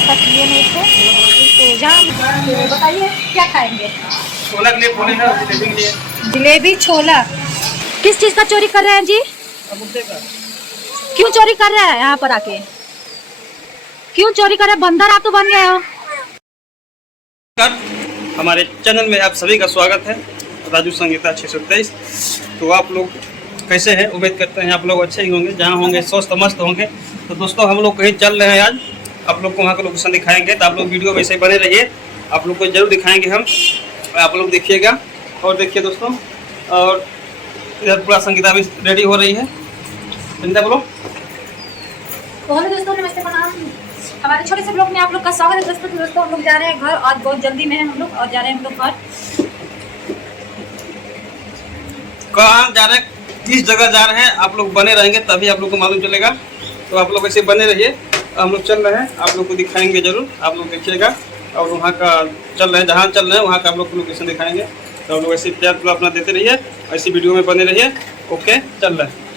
नाश्ता किए नहीं थे, तो जहाँ बताइए क्या खाएंगे। छोला के लिए बोले हैं, जलेबी के लिए। जलेबी छोला किस चीज़ का चोरी कर रहे हैं जी? समोसे का। क्यों चोरी कर रहे हैं यहाँ पर आके? क्यों चोरी कर रहे हैं? बंदर आप तो बन गए हो। हमारे चैनल में आप सभी का स्वागत है, राजू संगीता 623। तो आप लोग कैसे हैं? उम्मीद करते हैं आप लोग अच्छे ही होंगे, जहाँ होंगे स्वस्थ मस्त होंगे। तो दोस्तों हम लोग कहीं चल रहे हैं आज, आप लोग को वहाँ का लोकेशन दिखाएंगे, तो आप लोग वीडियो वैसे ही बने रहिए, आप लोग को जरूर दिखाएंगे हम, आप लोग देखिएगा। और देखिए दोस्तों, और इधर पूरा संगीता भी रेडी हो रही है। संगीता बोलो। तो हेलो दोस्तों, नमस्ते प्रणाम। हमारे छोटे से ब्लॉग में आप लोग का स्वागत है दोस्तों। हम लोग जा रहे हैं घर, आज बहुत जल्दी में है हम लोग, और जा रहे हैं हम लोग घर। कहाँ जा रहे हैं, किस जगह जा रहे हैं, आप लोग बने रहेंगे तभी आप लोग को मालूम चलेगा। तो आप लोग ऐसे बने रहिए, हम लोग चल रहे हैं, आप लोग को दिखाएंगे जरूर, आप लोग देखिएगा। और वहाँ का चल रहे हैं, जहाँ चल रहे हैं वहाँ का आप लोग को लोकेशन दिखाएंगे। तो आप लोग ऐसे प्यार पूरा अपना देते रहिए, ऐसी वीडियो में बने रहिए। ओके, चल रहे हैं।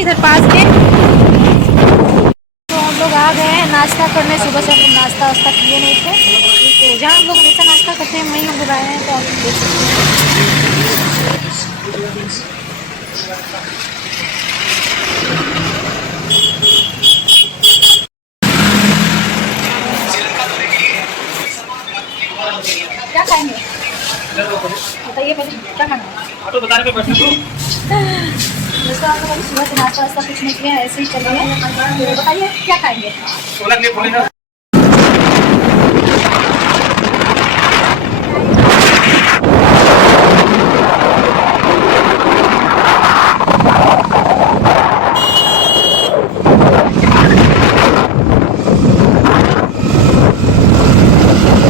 इधर पास में तो हम लोग आ गए हैं नाश्ता करने। सुबह से हम लोग नाश्ता वास्ता किए नहीं थे, तो जहाँ हम लोग हमेशा नाश्ता करते हैं वहीं हम लोग आए हैं। तो आप लोग देख सकते हैं। क्या खाएंगे बताइए पहले, क्या खाना है? ऑटो बताने पे बैठे तो दोस्तों आप लोग सुबह से नाश्ता वास्ता कुछ नहीं किया, ऐसे ही चल रहे हैं। बताइए क्या खाएंगे। छोला के लिए बोले हैं।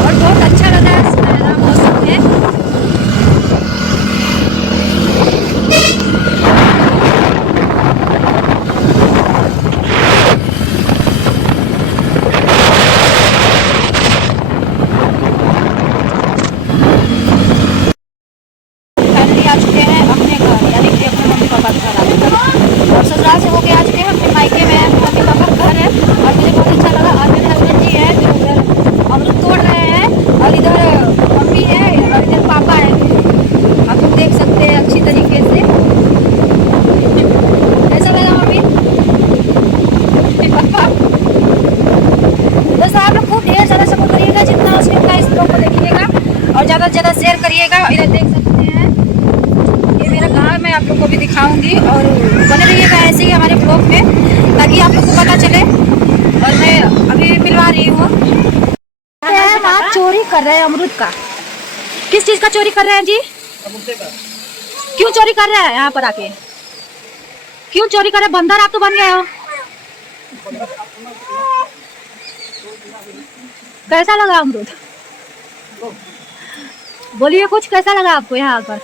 और बहुत अच्छा लगा है, सुनहरा मौसम है। फैमिली आ चुके हैं अपने घर, यानी कि अपने मम्मी पापा के घर आ चुके हैं, और ससुराल से होके आ चुके हैं अपने मायके में। मम्मी पापा का घर है, और मुझे बहुत अच्छा लगा। और मेरे हस्बैंड जी हैं जो उधर अमरूद तोड़ रहे हैं, और इधर मम्मी है और इधर पापा है। आप लोग देख सकते हैं अच्छी तरीके से। कैसा लगा मम्मी पापा? दोस्तों आप लोग खूब ढेर सारा सपोर्ट करिएगा, जितना हो सके उतना इस ब्लॉग को देखिएगा, और ज़्यादा से ज़्यादा शेयर करिएगा। इधर देख सकते हैं ये मेरा घर, मैं आप लोग को भी दिखाऊंगी, और बने रहिएगा ऐसे ही हमारे ब्लॉग में, ताकि आप लोग को पता चले। और मैं अभी मिलवा रही हूँ। आप चोरी कर रहे हैं अमरूद का। किस चीज़ का चोरी कर रहे हैं जी? समोसे का। क्यों चोरी कर रहे हैं यहाँ पर आके? क्यों चोरी कर रहे हैं? बंदर आप तो बन गए हो। कैसा लगा अमरूद? बोलिए कुछ, कैसा लगा आपको यहाँ आकर?